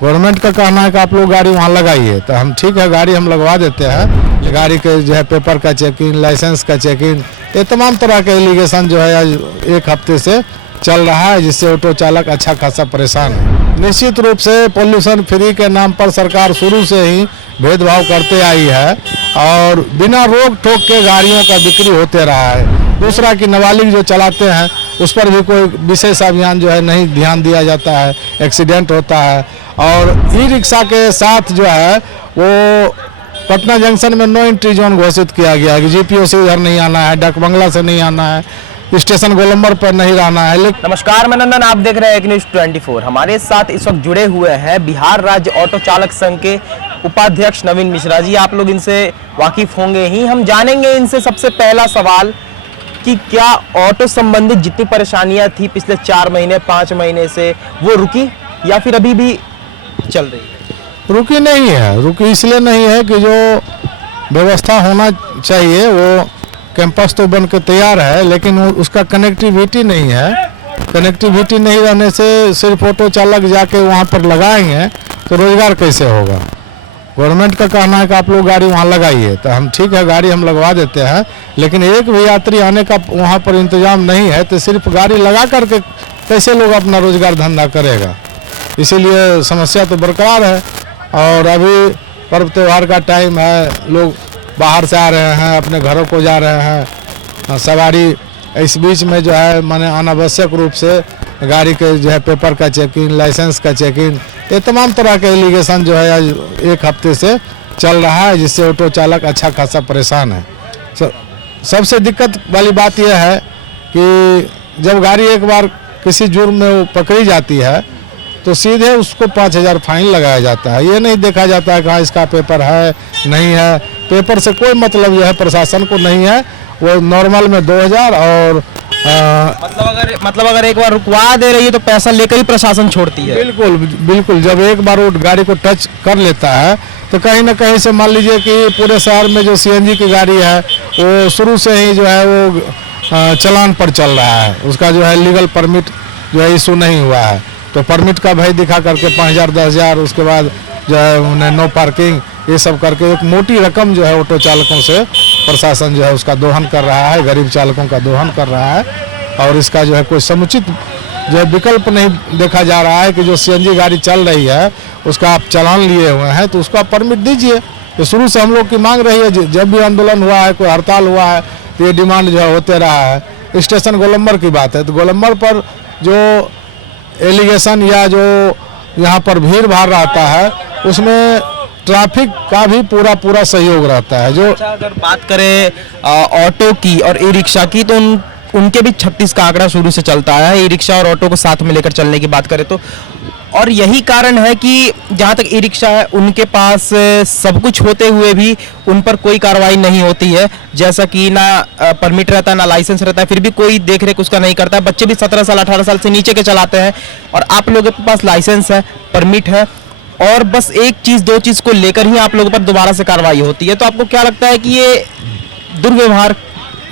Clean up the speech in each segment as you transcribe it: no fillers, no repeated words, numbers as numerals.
Government का कहना है कि आप लोग गाड़ी वहाँ लगाइए, तो हम ठीक है गाड़ी हम लगवा देते हैं। गाड़ी के जो है पेपर का चेकिंग, लाइसेंस का चेकिंग, ये तमाम तरह के एलिगेशन जो है आज एक हफ्ते से चल रहा है, जिससे ऑटो चालक अच्छा खासा परेशान है। निश्चित रूप से पोल्यूशन फ्री के नाम पर सरकार शुरू से ही भेदभाव करते आई है और बिना रोक टोक के गाड़ियों का बिक्री होते रहा है। दूसरा कि नाबालिग जो चलाते हैं उस पर भी कोई विशेष अभियान जो है नहीं ध्यान दिया जाता है, एक्सीडेंट होता है। और ई रिक्शा के साथ जो है वो पटना जंक्शन में नो एंट्री जोन घोषित किया गया है कि जीपीओ से उधर नहीं आना है, डाक बंगला से नहीं आना है, स्टेशन गोलंबर पर नहीं रहना है। नमस्कार, मैं नंदन, आप देख रहे हैं एक न्यूज़ 24। हमारे साथ इस वक्त जुड़े हुए हैं बिहार राज्य ऑटो चालक संघ के उपाध्यक्ष नवीन मिश्रा जी। आप लोग इनसे वाकिफ होंगे ही। हम जानेंगे इनसे सबसे पहला सवाल कि क्या ऑटो संबंधित जितनी परेशानियां थी पिछले 4 महीने 5 महीने से वो रुकी या फिर अभी भी चल रही है? रुकी नहीं है। रुकी इसलिए नहीं है कि जो व्यवस्था होना चाहिए वो कैंपस तो बन के तैयार है, लेकिन उसका कनेक्टिविटी नहीं है। कनेक्टिविटी नहीं रहने से सिर्फ ऑटो चालक जाके वहाँ पर लगाएंगे तो रोजगार कैसे होगा। गवर्नमेंट का कहना है कि आप लोग गाड़ी वहाँ लगाइए, तो हम ठीक है गाड़ी हम लगवा देते हैं, लेकिन एक भी यात्री आने का वहाँ पर इंतजाम नहीं है, तो सिर्फ गाड़ी लगा करके कैसे लोग अपना रोजगार धंधा करेगा। इसीलिए समस्या तो बरकरार है। और अभी पर्व त्यौहार का टाइम है, लोग बाहर से आ रहे हैं, अपने घरों को जा रहे हैं, सवारी इस बीच में जो है माने अनावश्यक रूप से गाड़ी के जो है पेपर का चेकिंग, लाइसेंस का चेकिंग, ये तमाम तरह के एलिगेशन जो है आज एक हफ्ते से चल रहा है, जिससे ऑटो चालक अच्छा खासा परेशान है। सबसे दिक्कत वाली बात यह है कि जब गाड़ी एक बार किसी जुर्म में वो पकड़ी जाती है तो सीधे उसको 5,000 फाइन लगाया जाता है। ये नहीं देखा जाता है कि हाँ इसका पेपर है नहीं है। पेपर से कोई मतलब जो है प्रशासन को नहीं है। वो नॉर्मल में 2,000 और मतलब अगर एक बार रुकवा दे रही है तो पैसा लेकर ही प्रशासन छोड़ती है। बिल्कुल बिल्कुल। जब एक बार वो गाड़ी को टच कर लेता है तो कहीं ना कहीं से मान लीजिए कि पूरे शहर में जो सीएनजी की गाड़ी है वो शुरू से ही जो है वो चलान पर चल रहा है। उसका जो है लीगल परमिट जो है इशू नहीं हुआ है, तो परमिट का भाई दिखा करके 5,000 10,000, उसके बाद जो है उन्हें नो पार्किंग, ये सब करके एक मोटी रकम जो है ऑटो चालकों से प्रशासन जो है उसका दोहन कर रहा है, गरीब चालकों का दोहन कर रहा है। और इसका जो है कोई समुचित जो है विकल्प नहीं देखा जा रहा है कि जो सीएनजी गाड़ी चल रही है उसका आप चालान लिए हुए हैं तो उसको आप परमिट दीजिए। तो शुरू से हम लोग की मांग रही है, जब भी आंदोलन हुआ है, कोई हड़ताल हुआ है, तो ये डिमांड जो है होते रहा है। स्टेशन गोलंबर की बात है तो गोलंबर पर जो एलिगेशन या जो यहाँ पर भीड़ भाड़ रहता है उसमें ट्रैफिक का भी पूरा सहयोग रहता है। जो अगर बात करें ऑटो की और ई रिक्शा की तो उनके भी 36 का आंकड़ा शुरू से चलता है। ई रिक्शा और ऑटो को साथ में लेकर चलने की बात करें तो, और यही कारण है कि जहाँ तक ई रिक्शा है उनके पास सब कुछ होते हुए भी उन पर कोई कार्रवाई नहीं होती है। जैसा कि ना परमिट रहता है ना लाइसेंस रहता है, फिर भी कोई देख रेख उसका नहीं करता है। बच्चे भी 17 साल 18 साल से नीचे के चलाते हैं और आप लोगों के पास लाइसेंस है, परमिट है, और बस एक चीज़ 2 चीज़ को लेकर ही आप लोगों पर दोबारा से कार्रवाई होती है। तो आपको क्या लगता है कि ये दुर्व्यवहार,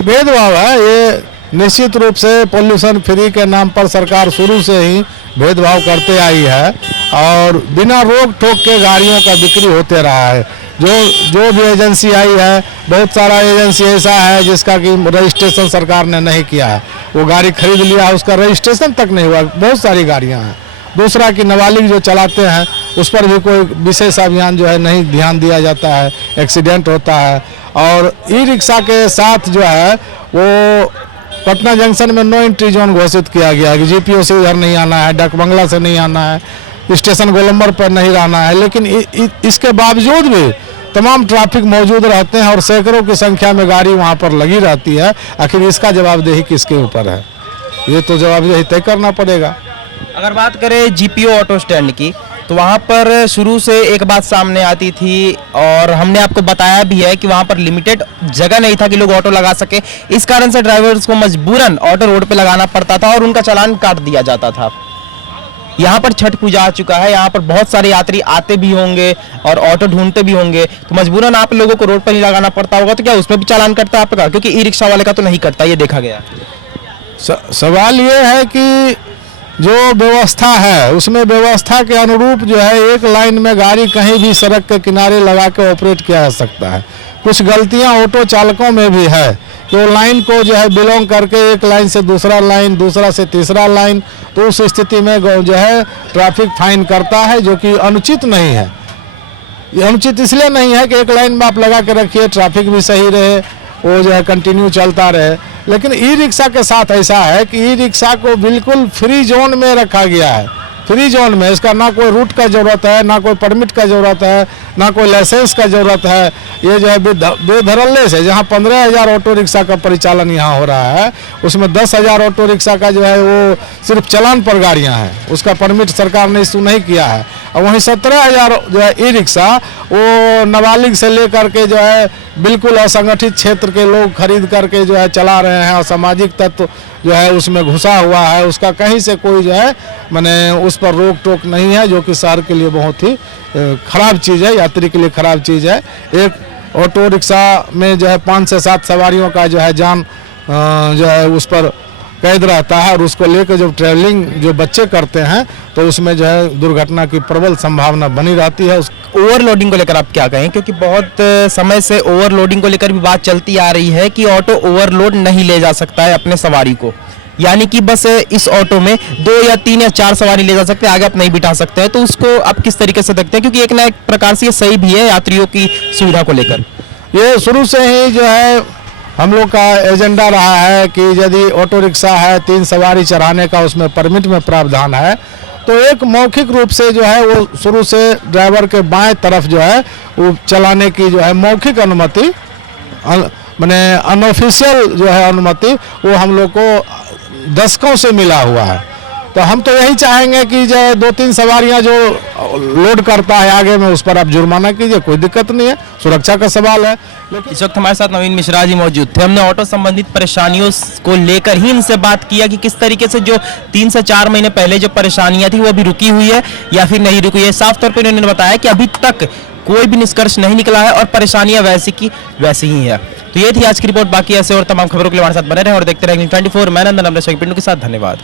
भेदभाव है? ये निश्चित रूप से पोल्यूशन फ्री के नाम पर सरकार शुरू से ही भेदभाव करते आई है और बिना रोक टोक के गाड़ियों का बिक्री होते रहा है। जो भी एजेंसी आई है, बहुत सारा एजेंसी ऐसा है जिसका कि रजिस्ट्रेशन सरकार ने नहीं किया है। वो गाड़ी खरीद लिया है, उसका रजिस्ट्रेशन तक नहीं हुआ। बहुत सारी गाड़ियाँ हैं। दूसरा कि नाबालिग जो चलाते हैं उस पर भी कोई विशेष अभियान जो है नहीं ध्यान दिया जाता है, एक्सीडेंट होता है। और ई रिक्शा के साथ जो है वो पटना जंक्शन में नो एंट्री जोन घोषित किया गया है कि जीपीओ से उधर नहीं आना है, डाक बंगला से नहीं आना है, स्टेशन गोलंबर पर नहीं रहना है। लेकिन इसके बावजूद भी तमाम ट्रैफिक मौजूद रहते हैं और सैकड़ों की संख्या में गाड़ी वहाँ पर लगी रहती है। आखिर इसका जवाबदेही किसके ऊपर है? ये तो जवाबदेही तय करना पड़ेगा। अगर बात करें जीपीओ ऑटो स्टैंड की तो वहाँ पर शुरू से एक बात सामने आती थी और हमने आपको बताया भी है कि वहाँ पर लिमिटेड जगह नहीं था कि लोग ऑटो लगा सके। इस कारण से ड्राइवर्स को मजबूरन ऑटो रोड पे लगाना पड़ता था और उनका चालान काट दिया जाता था। यहाँ पर छठ पूजा आ चुका है, यहाँ पर बहुत सारे यात्री आते भी होंगे और ऑटो ढूंढते भी होंगे, तो मजबूरन आप लोगों को रोड पर ही लगाना पड़ता होगा। तो क्या उसमें भी चालान कटता है आपका? क्योंकि ई रिक्शा वाले का तो नहीं कटता, ये देखा गया। सवाल ये है कि जो व्यवस्था है उसमें व्यवस्था के अनुरूप जो है एक लाइन में गाड़ी कहीं भी सड़क के किनारे लगा के ऑपरेट किया जा सकता है। कुछ गलतियां ऑटो चालकों में भी है तो लाइन को जो है बिलोंग करके एक लाइन से दूसरा लाइन, दूसरा से तीसरा लाइन, तो उस स्थिति में जो है ट्रैफिक फाइन करता है, जो कि अनुचित नहीं है। ये अनुचित इसलिए नहीं है कि एक लाइन में आप लगा के रखिए, ट्रैफिक भी सही रहे, वो जो है कंटिन्यू चलता रहे। लेकिन ई रिक्शा के साथ ऐसा है कि ई रिक्शा को बिल्कुल फ्री जोन में रखा गया है। फ्री जोन में इसका ना कोई रूट का ज़रूरत है, ना कोई परमिट का ज़रूरत है, ना कोई लाइसेंस का ज़रूरत है। ये जो है बेधरल्ले से, जहाँ 15,000 ऑटो रिक्शा का परिचालन यहाँ हो रहा है, उसमें 10,000 ऑटो रिक्शा का जो है वो सिर्फ चलान पर गाड़ियाँ हैं, उसका परमिट सरकार ने इशू नहीं किया है। और वहीं 17,000 जो है ई रिक्शा वो नाबालिग से लेकर के जो है बिल्कुल असंगठित क्षेत्र के लोग खरीद करके जो है चला रहे हैं, और सामाजिक तत्व जो है उसमें घुसा हुआ है। उसका कहीं से कोई जो है माने उस पर रोक टोक नहीं है, जो कि शहर के लिए बहुत ही खराब चीज़ है, यात्री के लिए खराब चीज़ है। एक ऑटो रिक्शा में जो है 5 से 7 सवारियों का जो है जान जो है उस पर कैद रहता है, और उसको लेकर जब ट्रैवलिंग जो बच्चे करते हैं तो उसमें जो है दुर्घटना की प्रबल संभावना बनी रहती है। ओवरलोडिंग को लेकर आप क्या कहें, क्योंकि बहुत समय से ओवरलोडिंग को लेकर भी बात चलती आ रही है कि ऑटो ओवरलोड नहीं ले जा सकता है अपने सवारी को, यानी कि बस इस ऑटो में 2 या 3 या 4 सवारी ले जा सकते हैं, आगे आप नहीं बिठा सकते हैं। तो उसको आप किस तरीके से देखते हैं, क्योंकि एक ना एक प्रकार से ये सही भी है यात्रियों की सुविधा को लेकर। ये शुरू से ही जो है हम लोग का एजेंडा रहा है कि यदि ऑटो रिक्शा है 3 सवारी चढ़ाने का उसमें परमिट में प्रावधान है, तो एक मौखिक रूप से जो है वो शुरू से ड्राइवर के बाएं तरफ जो है वो चलाने की जो है मौखिक अनुमति, माने अनऑफिशियल जो है अनुमति, वो हम लोग को दशकों से मिला हुआ है। तो हम तो यही चाहेंगे कि जो 2-3 सवारियां जो लोड करता है आगे में, उस पर आप जुर्माना कीजिए, कोई दिक्कत नहीं है, सुरक्षा का सवाल है। लेकिन इस वक्त हमारे साथ नवीन मिश्रा जी मौजूद थे। हमने ऑटो संबंधित परेशानियों को लेकर ही इनसे बात किया कि किस तरीके से जो 3 से 4 महीने पहले जो परेशानियां थी वो अभी रुकी हुई है या फिर नहीं रुकी है। साफ तौर पर उन्होंने बताया कि अभी तक कोई भी निष्कर्ष नहीं निकला है और परेशानियां वैसी की वैसी ही है। तो ये थी आज की रिपोर्ट। बाकी ऐसे और तमाम खबरों के लिए हमारे साथ बने रहे और देखते रहेंगे 24। मैं नंदन पिंटू के साथ। धन्यवाद।